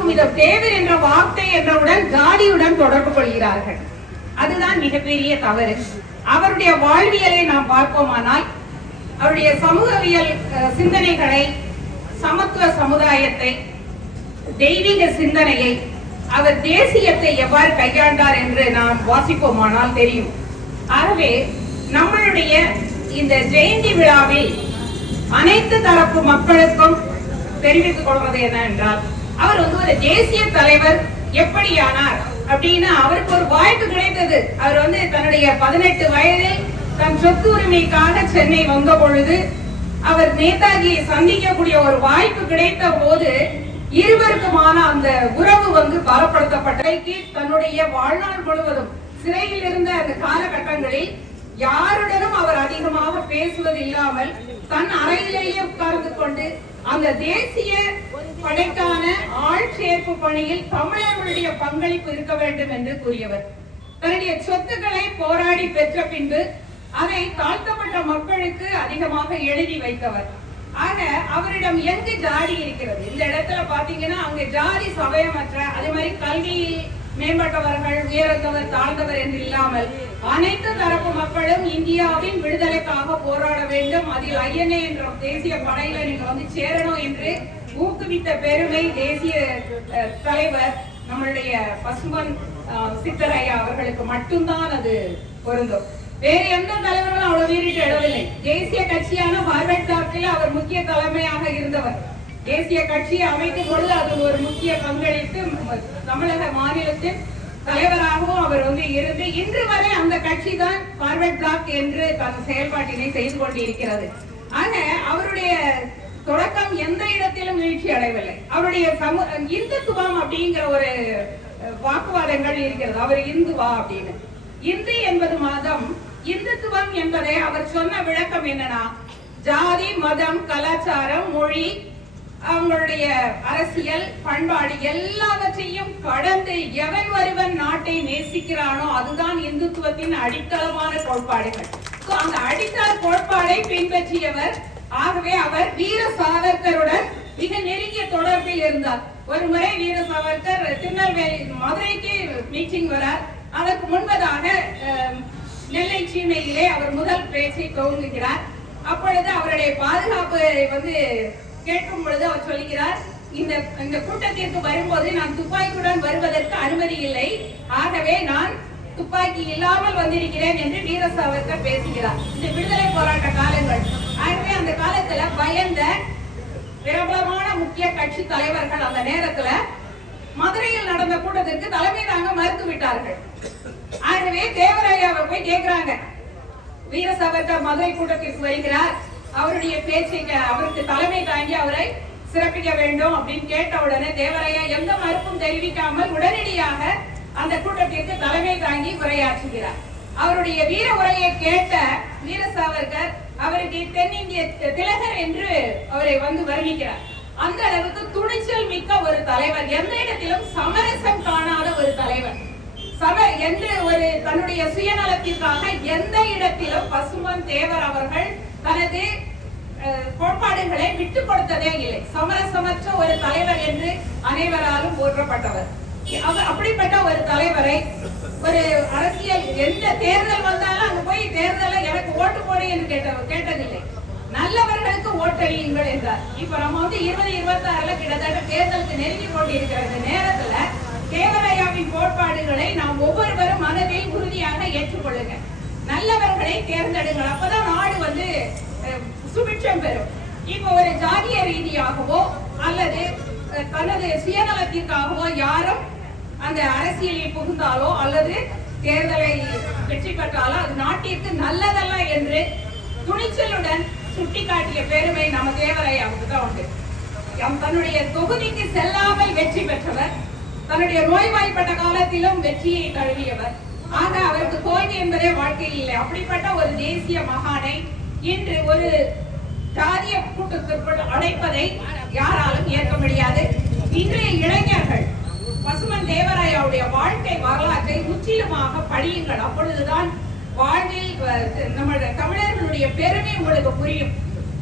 பார்க்கும் விதம் தேவர் என்ற வார்த்தை என்றவுடன் ஜாதியுடன் தொடர்பு கொள்கிறார்கள். அதுதான் மிகப்பெரிய தவறு. அவருடைய வாழ்வியலை நாம் பார்ப்போமானால் அவருடைய சமூகவியல் சிந்தனைகளை சமத்துவ சமுதாயத்தை தெய்வீக சிந்தனையை அவர் தேசியத்தை எவ்வாறு கையாண்டார் என்று நாம் வாசிப்போமானால் தெரியும். ஆகவே நம்மளுடைய இந்த ஜெயந்தி விழாவில் அனைத்து தரப்பு மக்களுக்கும் தெரிவித்துக் கொள்வது என்ன என்றால் அவர் வந்து ஒரு தேசிய தலைவர் எப்படியானார் அப்படின்னு அவருக்கு ஒரு வாய்ப்பு கிடைத்தது. அவர் வந்து தன்னுடைய பதினெட்டு வயதில் தன் சொத்து உரிமைக்காக சென்னை வந்த பொழுது அவர் நேதாஜியை சந்திக்கக்கூடிய ஒரு வாய்ப்பு கிடைத்த போது இருவருக்குமான அந்த உறவு வந்து பலப்படுத்தப்பட்டதைக்கு தன்னுடைய வாழ்நாள் முழுவதும் சிறையில் இருந்த அந்த காலகட்டங்களில் யாருடனும் அவர் அதிகமாக பேசுவது இல்லாமல் தன் அறையிலேயே உட்கார்ந்து கொண்டு அந்த தேசிய படைக்கான ஆள் சேர்ப்பு பணியில் தமிழர்களுடைய பங்களிப்பு இருக்க வேண்டும் என்று கூறியவர். தன்னுடைய சொத்துக்களை போராடி பெற்ற பின்பு அதை தாழ்த்தப்பட்ட மக்களுக்கு அதிகமாக எழுதி வைத்தவர். ஆக அவரிடம் எங்கு ஜாதி இருக்கிறது? இந்த இடத்துல பாத்தீங்கன்னா அங்க ஜாதி சமயமற்ற அதே மாதிரி கல்வி மேம்பட்டவர்கள் உயர்ந்தவர் தாழ்ந்தவர் என்று இல்லாமல் அனைத்து தரப்பு மக்களும் இந்தியாவின் விடுதலைக்காக போராட வேண்டும். அதில் ஐஎன்ஏ என்ற தேசிய படையில நீங்க வந்து சேரணும் என்று ஊக்குவித்த பெருமை தேசிய தலைவர் நம்மளுடைய பசுமன் சித்தரையா அவர்களுக்கு மட்டும்தான் அது பொருந்தும். வேறு எந்த தலைவர்களும் அவ்வளவு வீறிட்டு எழவில்லை. தேசிய கட்சியான பார்வர்ட் பிளாக்கில் அவர் முக்கிய தலைமையாக இருந்தவர். தேசிய கட்சியை அமைக்கும் பொழுது அது ஒரு முக்கிய பங்களித்து தமிழக மாநிலத்தின் தலைவராகவும் அவர் வந்து இருந்து இன்று வரை அந்த கட்சி தான் பார்வர்ட் பிளாக் என்று தன் செயல்பாட்டினை செய்து கொண்டிருக்கிறது. ஆக அவருடைய தொடக்கம் எந்த இடத்திலும் வீழ்ச்சி அடையவில்லை. அவருடைய இந்துத்துவம் அப்படிங்கிற ஒரு வாக்குவாதங்கள் இருக்கிறது. அவர் இந்துவா அப்படின்னு. இந்து என்பது மதம். இந்துத்துவம் என்பதை அவர் சொன்ன விளக்கம் என்னன்னா ஜாதி மதம் கலாச்சாரம் மொழி அவங்களுடைய அரசியல் பண்பாடு எல்லாவற்றையும் கடந்து எவன் ஒருவன் நாட்டை நேசிக்கிறானோ அதுதான் இந்துத்துவத்தின் அடித்தளமான கோட்பாடுகள். அந்த அடித்தள கோட்பாடை பின்பற்றியவர் ஆகவே அவர் வீர சாவர்கருடன் மிக நெருங்கிய தொடர்பில் இருந்தார். ஒரு முறை வீர சாவர்கர் திருநெல்வேலி மதுரைக்கு மீட்டிங் வரார். அதற்கு முன்பதாக நெல்லை சீமையிலே அவர் முதல் பேச்சை துவங்குகிறார். அப்பொழுது அவருடைய பாதுகாப்பு வந்து கேட்கும் பொழுது அவர் சொல்கிறார் இந்த இந்த கூட்டத்திற்கு வரும்போது நான் துப்பாக்கியுடன் வருவதற்கு அனுமதி இல்லை. ஆகவே நான் துப்பாக்கி இல்லாமல் வந்திருக்கிறேன் என்று வீர சாவர்கர் பேசுகிறார். இந்த விடுதலை போராட்ட காலங்கள் ஆகவே அந்த காலத்துல பயந்த பிரபலமான முக்கிய கட்சி தலைவர்கள் அந்த நேரத்துல மதுரையில் நடந்த கூட்டத்திற்கு தலைமை தாங்க மறுத்து விட்டார்கள். ஆகவே தேவராயாவை போய் கேக்குறாங்க. வீர சவர்கர் மதுரை கூட்டத்திற்கு வருகிறார். அவருடைய பேச்சை அவருக்கு தலைமை தாங்கி அவரை சிறப்பிக்க வேண்டும் அப்படின்னு கேட்ட உடனே தேவராயா எந்த மறுப்பும் தெரிவிக்காமல் உடனடியாக அந்த கூட்டத்திற்கு தலைமை தாங்கி உரையாற்றுகிறார். அவருடைய வீர உரையை கேட்ட வீர சாவர்கர் அவருக்கு தென்னிந்திய திலகர் என்று அவரை வந்து வர்ணிக்கிறார் அந்த அளவுக்கு துணிச்சல் மிக்க ஒரு தலைவர். எந்த இடத்திலும் சமரசம் காணாத ஒரு தலைவர். சம என்று ஒரு தன்னுடைய சுயநலத்திற்காக எந்த இடத்திலும் பசுமன் தேவர் அவர்கள் தனது கோட்பாடுகளை விட்டு கொடுத்ததே இல்லை. சமரசமற்ற ஒரு தலைவர் என்று அனைவராலும் போற்றப்பட்டவர் அவர் அப்படிப்பட்ட ஒரு தலைவரை ஒரு அரசியல் எந்த தேர்தல் வந்தாலும் அங்க போய் தேர்தல எனக்கு ஓட்டு போடு என்று கேட்ட கேட்டதில்லை. நல்லவர்களுக்கு ஓட்டளியுங்கள் என்றார். இப்ப நம்ம வந்து இருபது இருபத்தி ஆறுல கிட்டத்தட்ட தேர்தலுக்கு நெருங்கி கொண்டிருக்கிற இந்த நேரத்துல தேவராயாவின் கோட்பாடுகளை நாம் ஒவ்வொருவரும் மனதில் உறுதியாக ஏற்றுக்கொள்ளுங்க. நல்லவர்களை தேர்ந்தெடுங்கள். அப்பதான் நாடு வந்து சுபிட்சம் பெறும். இப்போ ஒரு ஜாதிய ரீதியாகவோ அல்லது தனது சுயநலத்திற்காகவோ யாரும் அந்த அரசியலில் புகுந்தாலோ அல்லது தேர்தலை வெற்றி பெற்றாலோ அது நாட்டிற்கு நல்லதல்ல என்று துணிச்சலுடன் சுட்டிக்காட்டிய பெருமை நம்ம தேவரையாவுக்கு தான் உண்டு. தன்னுடைய தொகுதிக்கு செல்லாமல் வெற்றி பெற்றவர் தன்னுடைய நோய்வாய்ப்பட்ட காலத்திலும் வெற்றியை தழுவியவர். ஆக அவருக்கு தோல்வி என்பதே வாழ்க்கையில் இல்லை. அப்படிப்பட்ட ஒரு தேசிய மகானை இன்று ஒரு ஜாதிய கூட்டத்திற்குள் அடைப்பதை யாராலும் ஏற்க முடியாது. இன்றைய இளைஞர்கள் பசுமன் தேவராயாவுடைய வாழ்க்கை வரலாற்றை முற்றிலுமாக படியுங்கள். அப்பொழுதுதான் வாழ்வில் அஹ், நம்முடைய தமிழர்களுடைய பெருமை உங்களுக்கு புரியும்.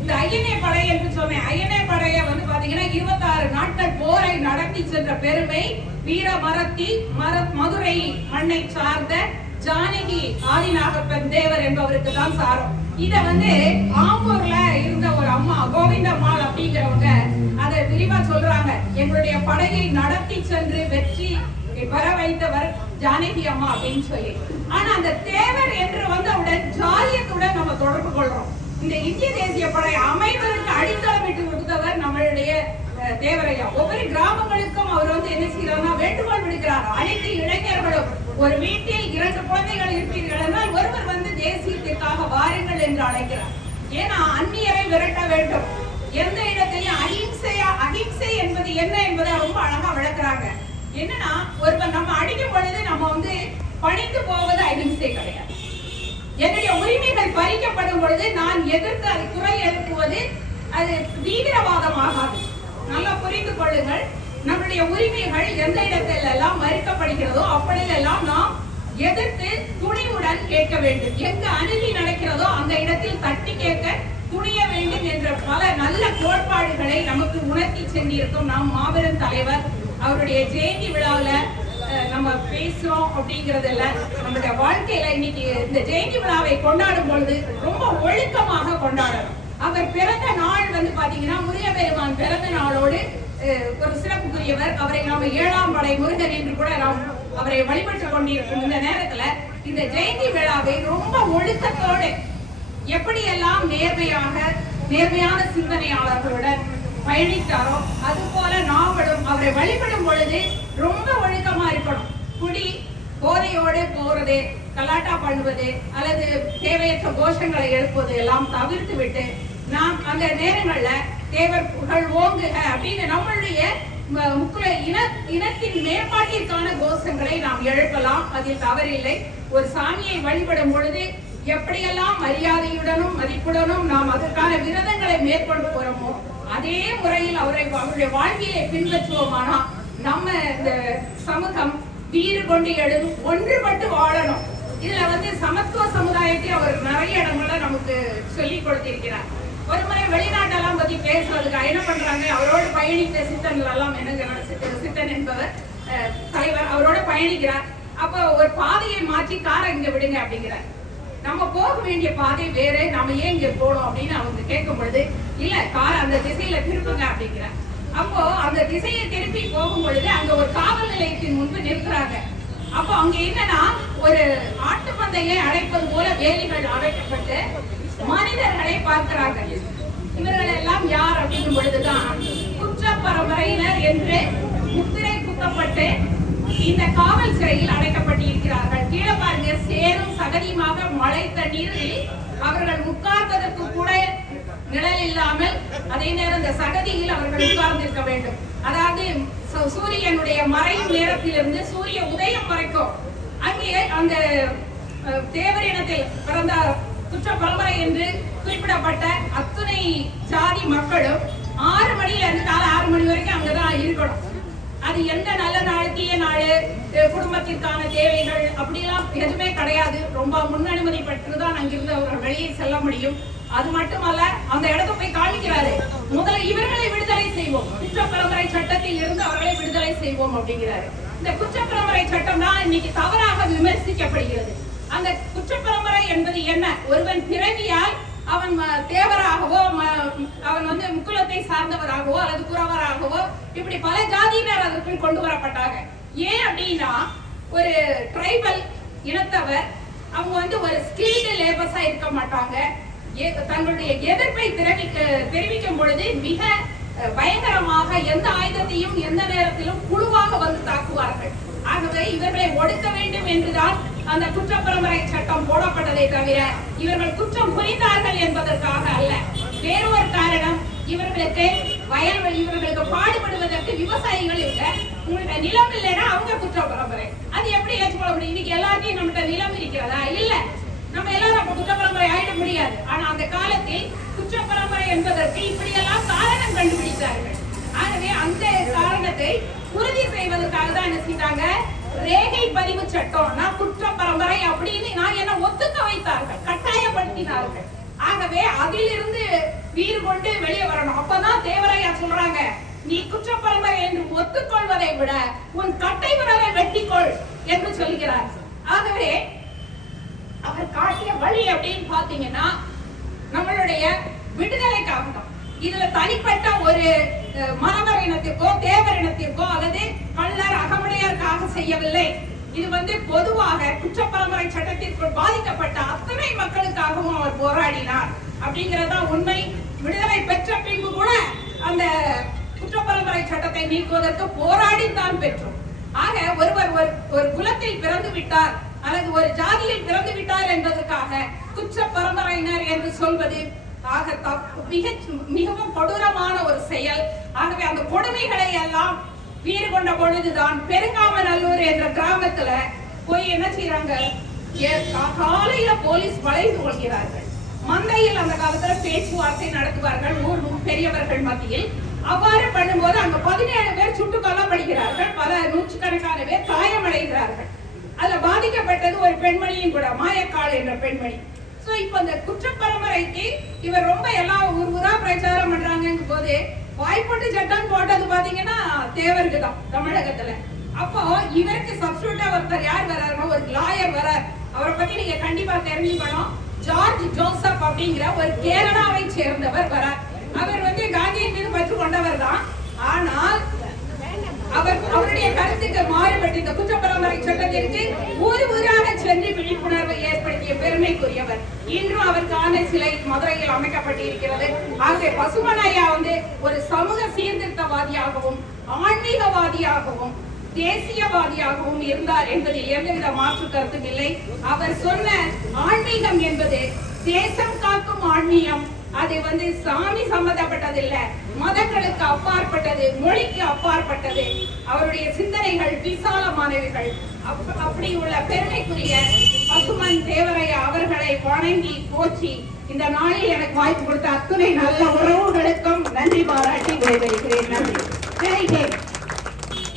இந்த ஐயனே படை என்று சொன்னேன். ஐயனே படையை வந்து பாத்தீங்கன்னா இருபத்தாறு நாட்கள் போரை நடத்தி சென்ற பெருமை வீர மரத்தி மர மதுரை மண்ணை சார்ந்த ஜானகி ஆதிநாகப்பன் தேவர் என்பவருக்கு தான் சாரம். இத வந்து ஆம்பூர்ல இருந்த ஒரு அம்மா கோவிந்தம்மாள் அப்படிங்கிறவங்க அதை விரிவா சொல்றாங்க. எங்களுடைய படையை நடத்தி சென்று வெற்றி வர வைத்தவர் ஜானகி அம்மா அப்படின்னு சொல்லி. ஆனா அந்த தேவர் என்று வந்தவுடன் ஜாலியத்துடன் நம்ம தொடர்பு கொள்றோம். இந்த இந்திய தேசிய படை அமைவதற்கு அடித்தளமிட்டு கொடுத்தவர் நம்மளுடைய தேவரையா. ஒவ்வொரு கிராமங்களுக்கும் அவர் வந்து என்ன செய்யறாருன்னா வேண்டுகோள் விடுக்கிறார். அனைத்து இளைஞர்களும் ஒரு வீட்டில் இரண்டு குழந்தைகள் இருப்பீர்கள் என்றால் ஒருவர் வந்து தேசியத்திற்காக வாருங்கள் என்று அழைக்கிறார். ஏன்னா அந்நியரை விரட்ட வேண்டும். எந்த இடத்திலையும் அஹிம்சையா அஹிம்சை என்பது என்ன என்பதை ரொம்ப அழகா விளக்குறாங்க. என்னன்னா ஒருவர் நம்ம அடிக்கும் பொழுது நம்ம வந்து பணிந்து போவது அஹிம்சை கிடையாது. என்னுடைய உரிமைகள் பறிக்கப்படும் பொழுது நான் எதிர்த்து அது குரல் எழுப்புவது அது தீவிரவாதமாகாது நல்லா புரிந்து கொள்ளுங்கள். நம்முடைய உரிமைகள் எந்த இடத்துல எல்லாம் மறுக்கப்படுகிறதோ அப்படியெல்லாம் நாம் எதிர்த்து துணிவுடன் கேட்க வேண்டும். எங்க அநீதி நடக்கிறதோ அந்த இடத்தில் தட்டி கேட்க துணிய வேண்டும் என்ற பல நல்ல கோட்பாடுகளை நமக்கு உணர்த்தி சென்றிருக்கும் நாம் மாபெரும் தலைவர். அவருடைய ஜெயந்தி விழாவுல அஹ், நம்ம பேசுறோம் அப்படிங்கறதுல நம்மளுடைய வாழ்க்கையில இன்னைக்கு இந்த ஜெயந்தி விழாவை கொண்டாடும் பொழுது ரொம்ப ஒழுக்கமாக கொண்டாடணும். அவர் பிறந்த நாள் வந்து பாத்தீங்கன்னா முருகப்பெருமான் பிறந்த நாளோடு ஒரு சிறப்புக்குரியவர். அவரை நாம ஏழாம் படை முருகன் என்று கூட நாம் அவரை வழிபட்டுக் கொண்டிருக்கும் இந்த நேரத்துல இந்த ஜெயந்தி விழாவை ரொம்ப ஒழுக்கத்தோடு எப்படியெல்லாம் நேர்மையாக நேர்மையான சிந்தனையாளர்களுடன் பயணித்தாரோ அது போல நாமளும் அவரை வழிபடும் பொழுது ரொம்ப ஒழுக்கமா இருக்கணும். குடி போதையோடு போறது கலாட்டா பண்ணுவது அல்லது தேவையற்ற கோஷங்களை எழுப்புவது எல்லாம் தவிர்த்து விட்டு நாம் அந்த நேரங்கள்ல தேவர் புகழ் ஓங்குக அப்படின்னு நம்மளுடைய முக்கிய இன இனத்தின் மேம்பாட்டிற்கான கோஷங்களை நாம் எழுப்பலாம். அதில் தவறில்லை. ஒரு சாமியை வழிபடும் பொழுது எப்படியெல்லாம் மரியாதையுடனும் மதிப்புடனும் நாம் அதற்கான விரதங்களை மேற்கொண்டு போறோமோ அதே முறையில் அவரை அவருடைய வாழ்வியலை பின்பற்றுவோமானா நம்ம இந்த சமூகம் வீறு கொண்டு எழுதும் ஒன்றுபட்டு வாழணும். இதுல வந்து சமத்துவ சமுதாயத்தை அவர் நிறைய இடங்கள்ல நமக்கு சொல்லி கொடுத்திருக்கிறார். ஒரு முறை வெளிநாட்டெல்லாம் பத்தி பேசுறதுக்கு என்ன பண்றாங்க? அவரோட பயணித்த சித்தன்கள் எல்லாம் என்ன சித்தன் என்பவர் தலைவர் அவரோட பயணிக்கிறார். அப்போ ஒரு பாதையை மாற்றி காரை இங்க விடுங்க அப்படிங்கிறார். நம்ம போக வேண்டிய பாதை வேற நாம ஏன் இங்க போகணும் அப்படின்னு அவங்க கேட்கும் பொழுது இல்ல கார் அந்த திசையில திருப்புங்க அப்படிங்கிறார். அப்போ அந்த திசையை திருப்பி போகும் பொழுது அங்க ஒரு காவல் நிலையத்தின் முன்பு நிற்கிறாங்க. அப்போ அங்க என்னன்னா ஒரு ஆட்டுப்பந்தையை அடைப்பது போல வேலிகள் அடைக்கப்பட்டு மனிதர்களை பார்க்கிறார்கள். இவர்கள் எல்லாம் யார் அப்படிங்கும் பொழுதுதான் குற்ற பரம்பரையினர் என்று முத்திரை குத்தப்பட்டு இந்த காவல் சிறையில் அடைக்கப்பட்டிருக்கிறார்கள். கீழே பாருங்க சேரும் சகதியுமாக மழை தண்ணீரில் அவர்கள் உட்கார்வதற்கு கூட நிழல் இல்லாமல் அதே நேரம் இந்த சகதியில் அவர்கள் உட்கார்ந்திருக்க வேண்டும். அதாவது சூரியனுடைய மறையும் நேரத்திலிருந்து சூரிய உதயம் வரைக்கும் அங்கே அந்த அஹ், பிறந்த குற்ற பரம்பரை என்று குறிப்பிடப்பட்ட அத்துணை ஜாதி மக்களும் ஆறு மணில இருந்து காலை ஆறு மணி வரைக்கும் அங்கதான் இருக்கணும். அது எந்த நல்ல நாள் தீய நாள் குடும்பத்திற்கான தேவைகள் அப்படிலாம் எதுவுமே கிடையாது. ரொம்ப முன்னனுமதி பெற்று தான் அங்கிருந்து அவர் வெளியே செல்ல முடியும். அது மட்டுமல்ல அந்த இடத்த போய் காமிக்கிறாரு முதல்ல இவர்களை விடுதலை செய்வோம். குற்ற பரம்பரை சட்டத்தில் இருந்து அவர்களை விடுதலை செய்வோம் அப்படிங்கிறாரு. இந்த குற்ற பரம்பரை சட்டம் தான் இன்னைக்கு தவறாக விமர்சிக்கப்படுகிறது. அந்த குற்ற பரம்பரை என்பது என்ன? ஒருவன் பிறவியால் அவன் ம- தேவராகவோ ம- அவன் வந்து முக்குலத்தை சார்ந்தவராகவோ அல்லது குறவராகவோ இப்படி பல ஜாதியினர் அதற்குள் கொண்டு வரப்பட்டாங்க. ஏன் அப்படின்னா ஒரு ட்ரைபல் இனத்தவர் அவங்க வந்து ஒரு ஸ்கில்டு லேபர்ஸா இருக்க மாட்டாங்க. தங்களுடைய எதிர்ப்பை தெரிவிக்க தெரிவிக்கும் பொழுது மிக பயங்கரமாக எந்த ஆயுதத்தையும் எந்த நேரத்திலும் குழுவாக வந்து தாக்குவார்கள். ஆகவே இவர்களை ஒடுக்க வேண்டும் என்றுதான் அந்த குற்ற பரம்பரை சட்டம் போடப்பட்டதை தவிர இவர்கள் குற்றம் புரிந்தார்கள் என்பதற்காக அல்ல. வேறொரு காரணம் இவர்களுக்கு வயல்வெளி இவர்களுக்கு பாடுபடுவதற்கு விவசாயிகள் இல்ல. உங்களுக்கு நிலம் இல்லைன்னா அவங்க குற்ற பரம்பரை அது எப்படி ஏற்றுக்கொள்ள முடியும்? இன்னைக்கு எல்லாருக்கும் நம்மகிட்ட நிலம் இருக்கிறதா? இல்ல. நம்ம எல்லாரும் அப்ப குற்ற பரம்பரை ஆயிட முடியாது. ஆனா அந்த காலத்தில் குற்ற பரம்பரை என்பதற்கு இப்படியெல்லாம் காரணம் கண்டுபிடித்தார்கள். ஆகவே அந்த காரணத்தை உறுதி செய்வதற்காக தான் என்ன செஞ்சாங்க ரேகை பதிவு சட்டம் நான் குற்ற பரம்பரை அப்படின்னு நான் என்ன ஒத்துக்க வைத்தார்கள் கட்டாயப்படுத்தினார்கள். ஆகவே அதிலிருந்து வீறு கொண்டு வெளியே வரணும். அப்பதான் தேவரையா சொல்றாங்க நீ குற்றப்பரம்பரை என்று ஒத்துக்கொள்வதை விட உன் கட்டை விரலை வெட்டிக்கொள் என்று சொல்கிறார். ஆகவே அவர் காட்டிய வழி அப்படின்னு பாத்தீங்கன்னா நம்மளுடைய விடுதலை தான். இதுல தனிப்பட்ட ஒரு மரவர் இனத்திற்கோ தேவர் இனத்திற்கோ அல்லது கள்ளர் அகமுடையாருக்காக செய்யவில்லை. இது வந்து பொதுவாக குற்றப்பரம்பரை சட்டத்திற்குள் பாதிக்கப்பட்ட அத்தனை மக்களுக்காகவும் அவர் போராடினார். அப்படிங்கறதா உண்மை. விடுதலை பெற்ற பின்பு கூட அந்த குற்றப்பரம்பரை சட்டத்தை நீக்குவதற்கு போராடி தான் பெற்றோம். ஆக ஒருவர் ஒரு ஒரு குலத்தில் பிறந்து விட்டார் அல்லது ஒரு ஜாதியில் பிறந்து விட்டார் என்பதற்காக குற்ற பரம்பரையினர் என்று சொல்வது ஆக மிக மிகவும் கொடூரமான ஒரு செயல். ஆகவே அந்த கொடுமைகளை எல்லாம் வீடு கொண்ட பொழுதுதான் பெருங்காமநல்லூர் என்ற கிராமத்துல போய் என்ன செய்யறாங்க காலையில போலீஸ் வளைந்து கொள்கிறார்கள். மந்தையில் அந்த காலத்துல பேச்சுவார்த்தை நடத்துவார்கள் ஊர் பெரியவர்கள் மத்தியில். அவ்வாறு பண்ணும்போது அங்க பதினேழு பேர் சுட்டு கொல்லப்படுகிறார்கள் பல நூற்றுக்கணக்கான பேர் காயமடைகிறார்கள். அதுல பாதிக்கப்பட்டது ஒரு பெண்மணியும் கூட மாயக்காள் என்ற பெண்மணி. சோ இப்ப இந்த குற்றப்பரம்பரைக்கு இவர் ரொம்ப எல்லா ஊர் ஊரா பிரச்சாரம் பண்றாங்க போது வாய்ப்பட்டு சட்டம் போட்டது பாத்தீங்கன்னா தேவருக்கு தான் தமிழகத்துல. அப்போ இவருக்கு சப்ஸ்டியூட்டா ஒருத்தர் யார் வர்றாருன்னா ஒரு லாயர் வரார். அவரை பத்தி நீங்க கண்டிப்பா தெரிஞ்சுக்கணும். ஜார்ஜ் ஜோசப் அப்படிங்கிற ஒரு கேரளாவை சேர்ந்தவர் வரார். அவர் வந்து காந்தியின் மீது பற்று கொண்டவர் தான். ஆனால் அவர் அவருடைய கருத்துக்கு மாறுபட்டு இந்த குற்றப்பரம்பரை சட்டத்திற்கு ஊர் ஊரா பெருமைக்குரியவர். இன்றும் அவருக்கான சிலை மதுரையில் அமைக்கப்பட்டிருக்கிறது. ஆகவே பசுமனையா வந்து ஒரு சமூக சீர்திருத்தவாதியாகவும் ஆன்மீகவாதியாகவும் தேசியவாதியாகவும் இருந்தார் என்பதில் எந்தவித மாற்று கருத்தும் இல்லை. அவர் சொன்ன ஆன்மீகம் என்பது தேசம் காக்கும் ஆன்மீகம். அது வந்து சாமி சம்பந்தப்பட்டது இல்ல மதங்களுக்கு அப்பாற்பட்டது மொழிக்கு அப்பாற்பட்டது. அவருடைய சிந்தனைகள் விசாலமானவைகள். அப்படி உள்ள பெருமைக்குரிய பசுமன் தேவரையா அவர்களை வணங்கி போச்சி இந்த நாளில் எனக்கு வாய்ப்பு கொடுத்த அத்துணை நல்ல உறவுகளுக்கும் நன்றி பாராட்டி நன்றி.